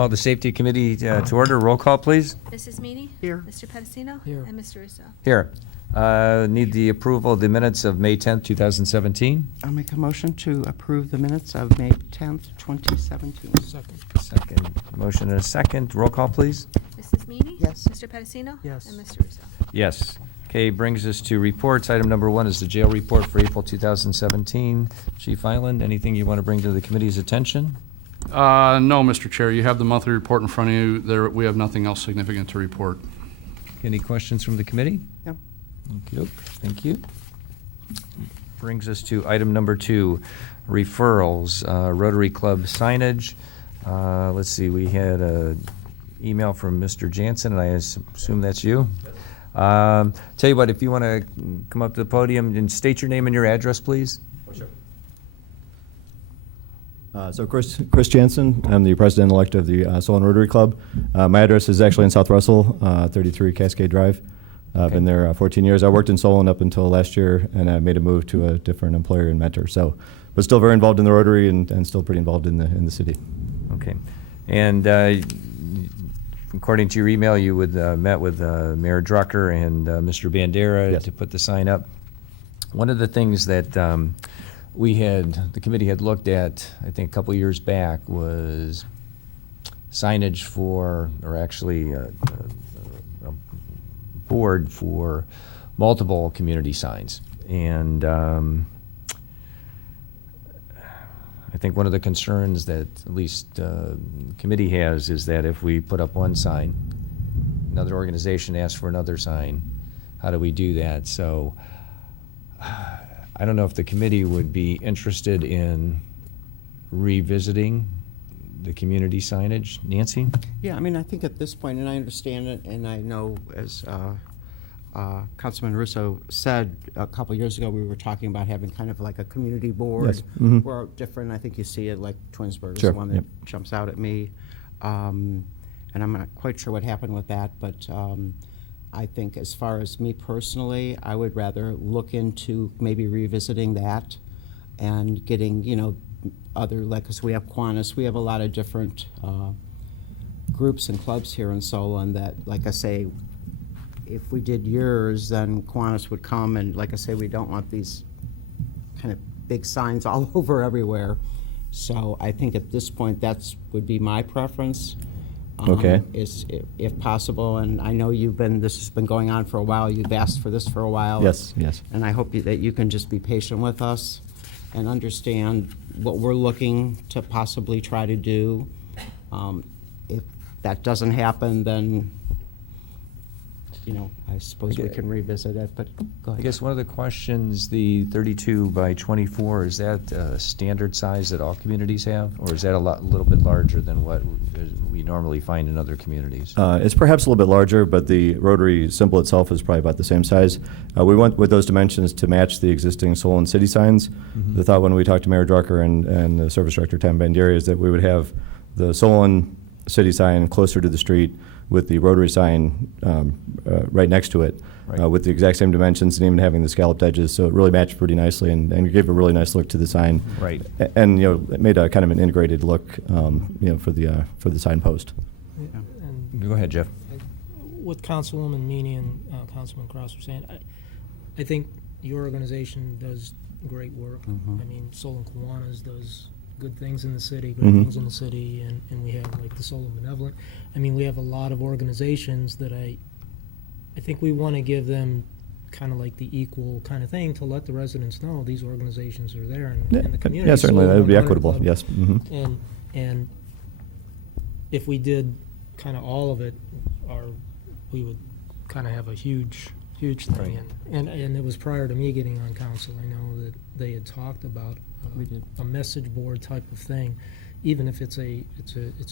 Call the Safety Committee to order. Roll call, please. Mrs. Meany? Here. Mr. Pedicino? Here. And Mr. Russo? Here. Need the approval of the minutes of May 10th, 2017. I'll make a motion to approve the minutes of May 10th, 2017. Second. Motion and a second. Roll call, please. Mrs. Meany? Yes. Mr. Pedicino? Yes. And Mr. Russo? Yes. Okay, brings us to reports. Item number 1 is the jail report for April 2017. Chief Island, anything you want to bring to the committee's attention? No, Mr. Chair. You have the monthly report in front of you. We have nothing else significant to report. Any questions from the committee? No. Okey-doke. Thank you. Brings us to item number 2, referrals, Rotary Club signage. Let's see, we had an email from Mr. Jansen, and I assume that's you? Tell you what, if you want to come up to the podium and state your name and your address, please. Oh, sure. So Chris Jansen, I'm the president-elect of the Solon Rotary Club. My address is actually in South Russell, 33 Cascade Drive. I've been there 14 years. I worked in Solon up until last year, and I made a move to a different employer and mentor. So, but still very involved in the Rotary and still pretty involved in the city. Okay. And according to your email, you would met with Mayor Drucker and Mr. Bandera Yes. to put the sign up. One of the things that the committee had looked at, I think a couple years back, was signage for, or actually a board for multiple community signs. And I think one of the concerns that at least committee has is that if we put up one sign, another organization asks for another sign, how do we do that? So I don't know if the committee would be interested in revisiting the community signage. Nancy? Yeah, I mean, I think at this point, and I understand it, and I know as Councilman Russo said a couple years ago, we were talking about having kind of like a community board. Yes. Mhm. We're different. I think you see it like Twinsburg is Sure, the one that yep. jumps out at me. And I'm not quite sure what happened with that, but I think as far as me personally, I would rather look into maybe revisiting that and getting, other, like, because we have Kiwanis, we have a lot of different groups and clubs here in Solon that, like I say, if we did yours, then Kiwanis would come, and like I say, we don't want these kind of big signs all over everywhere. So I think at this point, that's would be my preference. Okay. Is if possible, and I know this has been going on for a while, you've asked for this for a while. Yes, yes. And I hope that you can just be patient with us and understand what we're looking to possibly try to do. If that doesn't happen, then, I suppose we can revisit it, but go I ahead. guess one of the questions, the 32 by 24, is that a standard size that all communities have? Or is that a little bit larger than what we normally find in other communities? It's perhaps a little bit larger, but the Rotary symbol itself is probably about the same size. We went with those dimensions to match the existing Solon city signs. Mm-hmm. The thought when we talked to Mayor Drucker and the Service Director, Tom Bandera, is that we would have the Solon city sign closer to the street with the Rotary sign right next to it, Right. with the exact same dimensions and even having the scalloped edges. So it really matched pretty nicely and gave a really nice look to the sign. Right. And it made a kind of an integrated look, for the signpost. And Go ahead, Jeff. what Councilwoman Meany and Councilman Cross were saying, I think your organization does great work. Mhm. I mean, Solon Kiwanis does good things in the city, great Mhm. things in the city, and we have like the Solon Benevolent. I mean, we have a lot of organizations that I think we want to give them kind of like the equal kind of thing to let the residents know these organizations are there and the community. Yeah, certainly, that would be Solon equitable, Club. yes. Mhm. And if we did kind of all of it, we would kind of have a huge thing. Right. And it was prior to me getting on council. I know that they had talked about We did. a message board type of thing, even if it's a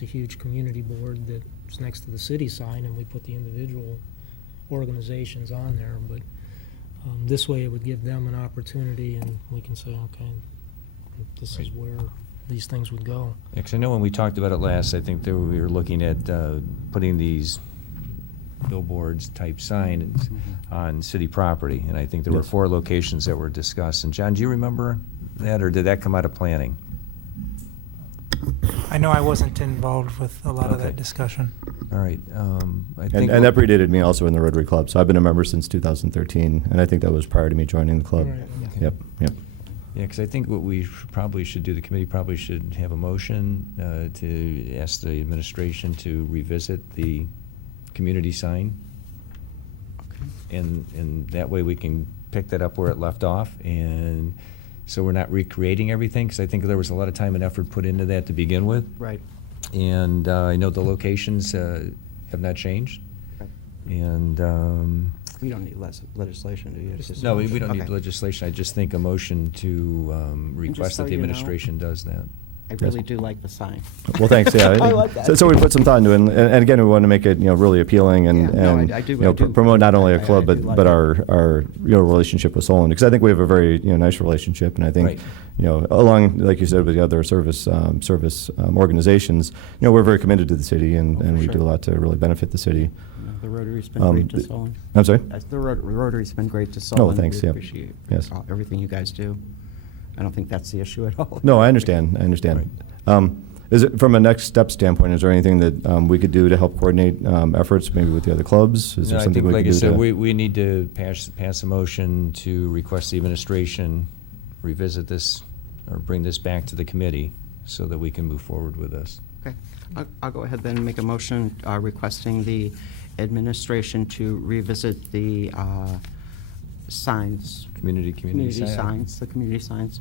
huge community board that's next to the city sign, and we put the individual organizations on there. But this way, it would give them an opportunity, and we can say, okay, this is where these things would go. Because I know when we talked about it last, I think that we were looking at putting these billboards type signs on city property, and I think there were Yes. 4 locations that were discussed. And John, do you remember that, or did that come out of planning? I know I wasn't involved with a lot of Okay. that discussion. All right. I And, think and that predated me also in the Rotary Club, so I've been a member since 2013, and I think that was prior to me joining the club. Right. Yep, yep. Yeah, because I think what we probably should do, the committee probably should have a motion to ask the administration to revisit the community sign. And that way we can pick that up where it left off, and so we're not recreating everything, because I think there was a lot of time and effort put into that to begin with. Right. And I know the locations have not changed. Right. And, We don't need legislation, do you? It's just a no, we motion. don't need Okay. legislation. I just think a motion to request so that the you know- administration does that. I really do like the sign. Well, thanks, yeah. I like that. So we put some thought into it, and again, we want to make it, really appealing and, Yeah, no, and, I do- you know, I do. promote not only a I club, do but, like but it. our relationship with Solon, because I think we have a very, nice relationship, and I think, Right. along, like you said, with the other service organizations, we're very committed to the city, and Oh, for we sure. do a lot to really benefit the city. The Rotary's been great to Solon. I'm sorry? The Rotary's been great to Solon. thanks, We yeah. appreciate Yes. everything you guys do. I don't think that's the issue at all. No, I understand. Is it, from a next step standpoint, is there anything that we could do to help coordinate efforts, maybe with the other clubs? Is there No, I something think, we like could I do said, to? we need to pass a motion to request the administration revisit this, or bring this back to the committee, so that we can move forward with this. Okay, I'll go ahead then and make a motion requesting the administration to revisit the signs. Community sign. signs, the community signs,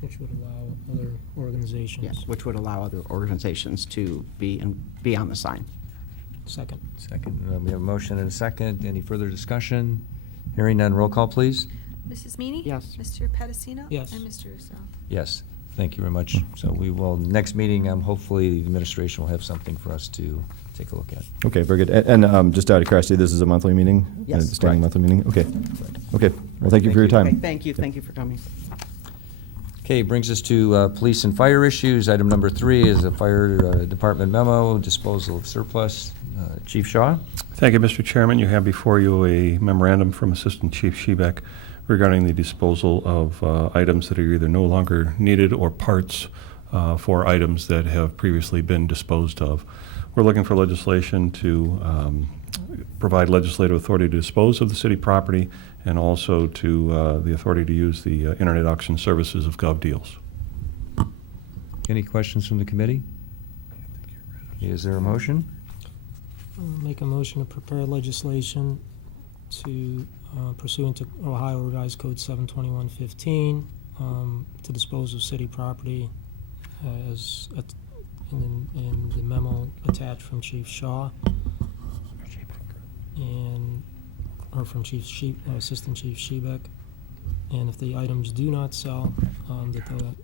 Which would allow other organizations. yes, which would allow other organizations to be on the sign. Second. Second, we have a motion and a second. Any further discussion? Hearing none, roll call, please. Mrs. Meany? Yes. Mr. Pedicino? Yes. And Mr. Russo? Yes, thank you very much. So we will, next meeting, hopefully the administration will have something for us to take a look at. Okay, very good. And just out of curiosity, this is a monthly meeting? Yes, A standing correct. monthly meeting? Okay. Okay. Well, thank you for your Thank time. Okay, thank you for coming. Okay, brings us to police and fire issues. Item number 3 is a fire department memo, disposal of surplus. Chief Shaw? Thank you, Mr. Chairman. You have before you a memorandum from Assistant Chief Shebeck regarding the disposal of items that are either no longer needed or parts for items that have previously been disposed of. We're looking for legislation to provide legislative authority to dispose of the city property, and also to the authority to use the internet auction services of GovDeals. Any questions from the committee? Is there a motion? Make a motion to prepare legislation to pursuant to Ohio Revised Code 72115 to dispose of city property as in the memo attached from Chief Shaw or from Assistant Chief Shebeck. And if the items do not sell, that the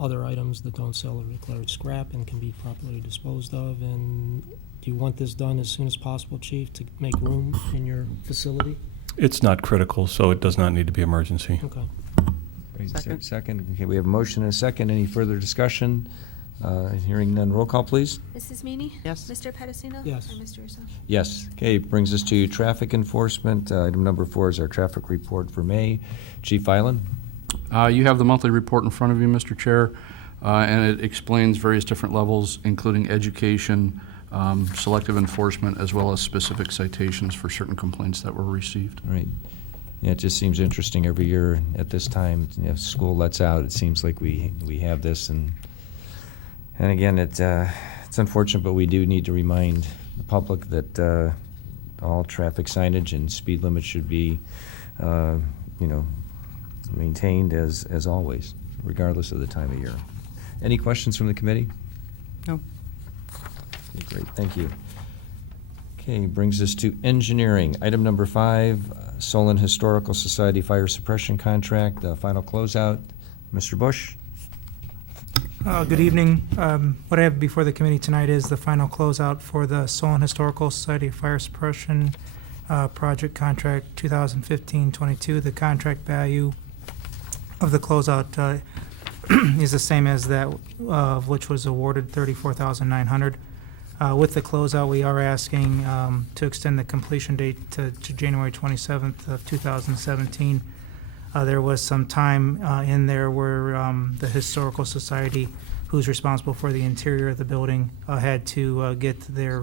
other items that don't sell are declared scrap and can be properly disposed of. And do you want this done as soon as possible, Chief, to make room in your facility? It's not critical, so it does not need to be emergency. Okay. Great. Second. Second. Okay, we have a motion and a second. Any further discussion? Hearing none, roll call, please. Mrs. Meany? Yes. Mr. Pedicino? Yes. And Mr. Russo? Yes. Okay, brings us to traffic enforcement. Item number 4 is our traffic report for May. Chief Weiland? You have the monthly report in front of you, Mr. Chair, and it explains various different levels, including education, selective enforcement, as well as specific citations for certain complaints that were received. Right. Yeah, it just seems interesting every year at this time, if school lets out, it seems like we have this, and again, it's unfortunate, but we do need to remind the public that all traffic signage and speed limits should be, maintained as always, regardless of the time of year. Any questions from the committee? No. Okay, great, thank you. Okay, brings us to engineering. Item number 5, Solon Historical Society Fire Suppression Contract, final closeout. Mr. Bush? Good evening. What I have before the committee tonight is the final closeout for the Solon Historical Society Fire Suppression Project Contract 2015-22. The contract value of the closeout is the same as that of which was awarded, $34,900. With the closeout, we are asking to extend the completion date to January 27th of 2017. There was some time in there where the Historical Society, who's responsible for the interior of the building, had to get their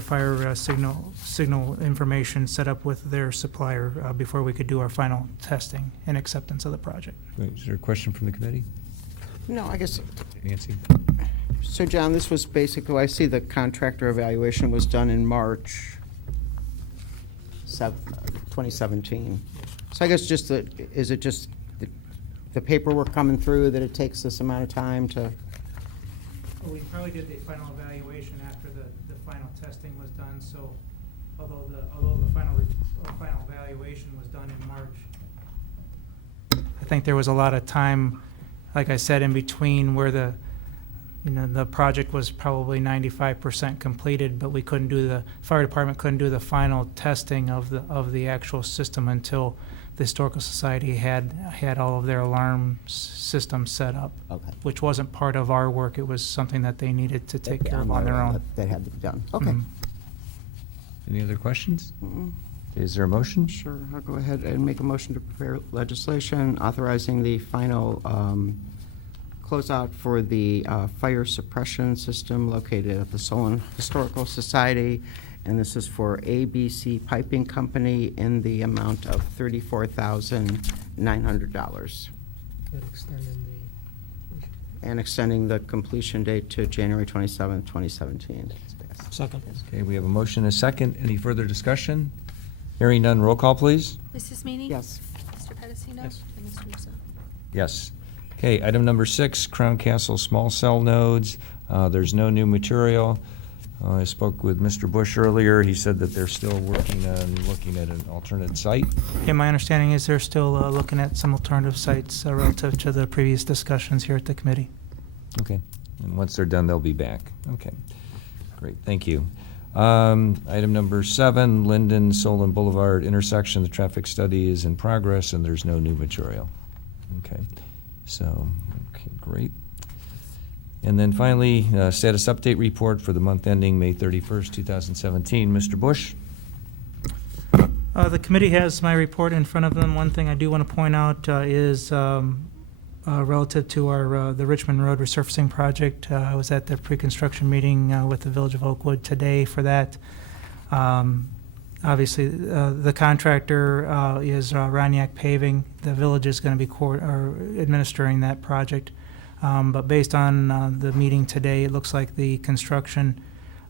fire signal information set up with their supplier before we could do our final testing and acceptance of the project. Great. Is there a question from the committee? No, I guess, Nancy? so John, this was basically, I see the contractor evaluation was done in March 2017. So I guess just is it just the paperwork coming through that it takes this amount of time to? Well, we probably did the final evaluation after the final testing was done, so although the final evaluation was done in March, I think there was a lot of time, like I said, in between where the project was probably 95% completed, but we couldn't do the fire department couldn't do the final testing of the actual system until the Historical Society had all of their alarm systems set up. Okay. Which wasn't part of our work. It was something that they needed to take care of on their own. That had to be done. Okay. Mhm. Any other questions? Mm, Is there a motion? Sure, I'll go ahead and make a motion to prepare legislation authorizing the final closeout for the fire suppression system located at the Solon Historical Society. And this is for ABC Piping Company in the amount of $34,900. That extended And extending the completion date to January 27th, 2017. Second. Okay, we have a motion and a second. Any further discussion? Hearing none, roll call, please. Mrs. Meany? Yes. Mr. Pedicino? Yes. And Mr. Russo? Yes. Okay, item number 6, Crown Castle small cell nodes. There's no new material. I spoke with Mr. Bush earlier. He said that they're still working on looking at an alternate site. Yeah, my understanding is they're still looking at some alternative sites relative to the previous discussions here at the committee. Okay, and once they're done, they'll be back. Okay, great, thank you. Item number 7, Linden Solon Boulevard intersection. The traffic study is in progress, and there's no new material. Okay, so, okay, great. And then finally, status update report for the month ending May 31st, 2017. Mr. Bush? The committee has my report in front of them. One thing I do want to point out is relative to our the Richmond Road resurfacing project. I was at the pre-construction meeting with the Village of Oakwood today for that. Obviously, the contractor is Roniak Paving. The village is going to be administering that project. But based on the meeting today, it looks like the construction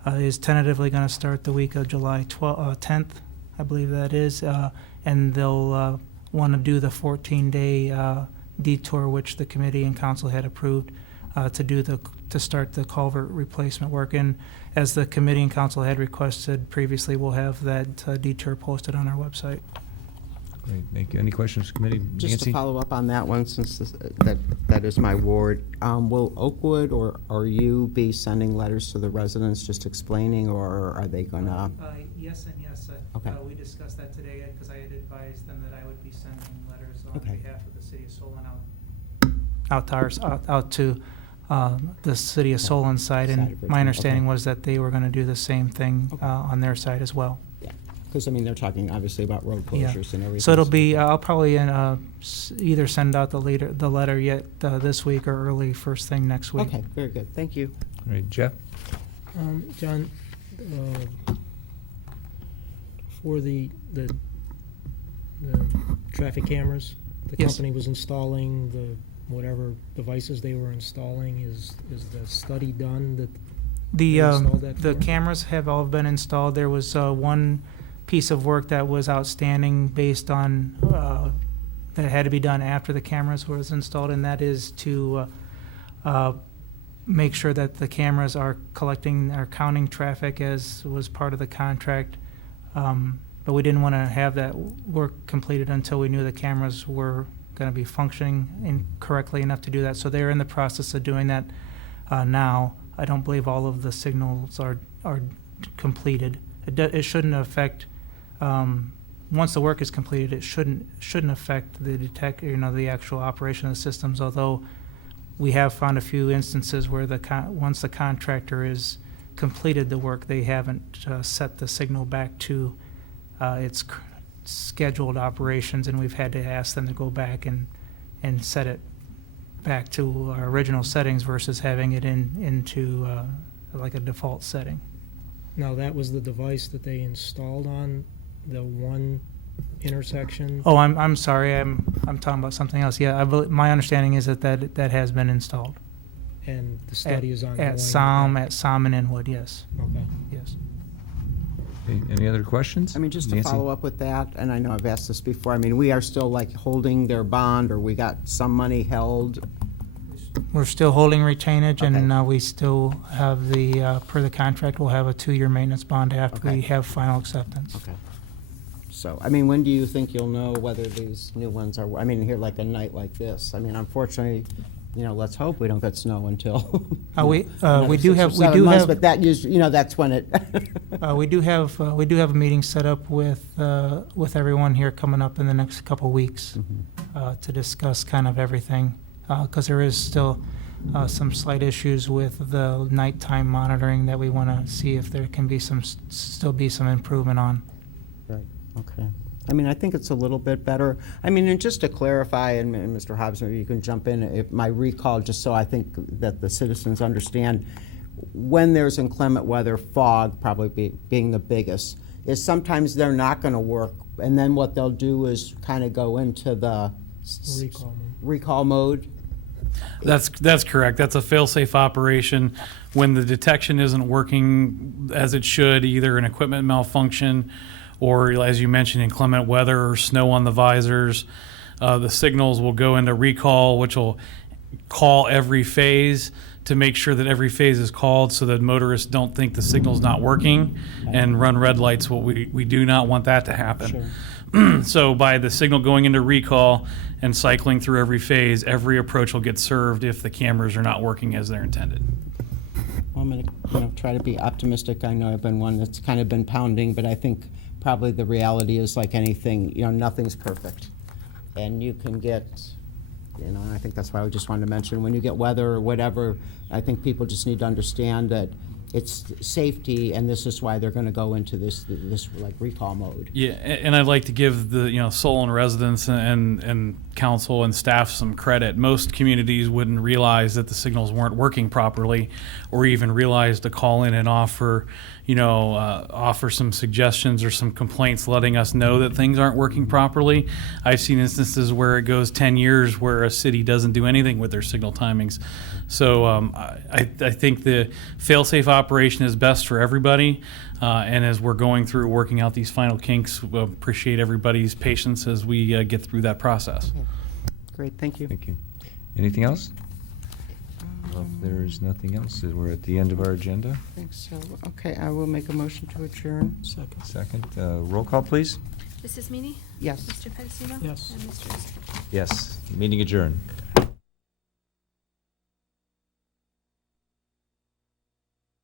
is tentatively going to start the week of July 10th, I believe that is, and they'll want to do the 14-day detour, which the committee and council had approved to start the culvert replacement work. And as the committee and council had requested previously, we'll have that detour posted on our website. Great, thank you. Any questions, committee? Just Nancy? to follow up on that one, since that is my ward, will Oakwood or you be sending letters to the residents just explaining, or are they gonna? Yes and yes. Okay. We discussed that today because I had advised them that I would be sending letters on Okay. behalf of the city of Solon out to the city of Solon side. Side of And Richmond, my understanding okay. was that they were going to do the same thing Okay. on their side as well. Yeah, because I mean, they're talking obviously about road Yeah. closures and everything. So it'll be, I'll probably either send out the letter yet this week or early first thing next week. Okay, very good, thank you. All right, Jeff? John, for the traffic cameras, the Yes. company was installing the whatever devices they were installing, is the study done that The, They installed that the for? cameras have all been installed. There was one piece of work that was outstanding based on, that had to be done after the cameras was installed, and that is to make sure that the cameras are counting traffic as was part of the contract. But we didn't want to have that work completed until we knew the cameras were going to be functioning correctly enough to do that. So they're in the process of doing that now. I don't believe all of the signals are completed. It shouldn't affect, once the work is completed, it shouldn't affect the actual operation of the systems, although we have found a few instances where once the contractor is completed the work, they haven't set the signal back to its scheduled operations, and we've had to ask them to go back and set it back to our original settings versus having it into like a default setting. Now, that was the device that they installed on the one intersection? Oh, I'm sorry, I'm talking about something else. Yeah, my understanding is that has been installed. And the study is ongoing? At Som and Inwood, yes, Okay. yes. Okay, any other questions? I mean, just to Nancy? follow up with that, and I know I've asked this before, I mean, we are still like holding their bond, or we got some money held. We're still holding retainage, Okay. and we still have per the contract, we'll have a 2-year maintenance bond after we Okay. have final acceptance. Okay. So, I mean, when do you think you'll know whether these new ones are, I mean, here, like a night like this? I mean, unfortunately, you know, let's hope we don't get snow until. We another do 6 or have, 7 months, but that usually, you know, that's when it. we do have a meeting set up with everyone here coming up in the next couple weeks to discuss kind of everything, because there is still some slight issues with the nighttime monitoring that we want to see if there can be still be some improvement on. Right, okay. I mean, I think it's a little bit better. I mean, and just to clarify, and Mr. Hobbs, maybe you can jump in, if my recall, just so I think that the citizens understand, when there's inclement weather, fog probably being the biggest, is sometimes they're not going to work, and then what they'll do is kind of go into the Recall mode. That's correct. That's a fail-safe operation. When the detection isn't working as it should, either an equipment malfunction or, as you mentioned, inclement weather or snow on the visors, the signals will go into recall, which will call every phase to make sure that every phase is called so that motorists don't think the signal's not working and run red lights. We do not want that to happen. So by the signal going into recall and cycling through every phase, every approach will get served if the cameras are not working as they're intended. Well, I'm going to try to be optimistic. I know I've been one that's kind of been pounding, but I think probably the reality is like anything, you know, nothing's perfect. And you can get, you know, and I think that's why I just wanted to mention, when you get weather or whatever, I think people just need to understand that it's safety, and this is why they're going to go into this like recall mode. Yeah, and I'd like to give the Solon residents and council and staff some credit. Most communities wouldn't realize that the signals weren't working properly, or even realize to call in and offer some suggestions or some complaints, letting us know that things aren't working properly. I've seen instances where it goes 10 years where a city doesn't do anything with their signal timings. So I think the fail-safe operation is best for everybody. And as we're going through working out these final kinks, we appreciate everybody's patience as we get through that process. Great, thank you. Thank you. Anything else? Well, if there's nothing else, we're at the end of our agenda. I think so. Okay, I will make a motion to adjourn. Second, roll call, please. Mrs. Meany? Yes. Mr. Pedicino? Yes. And Mr. Eastick? Yes, meeting adjourned.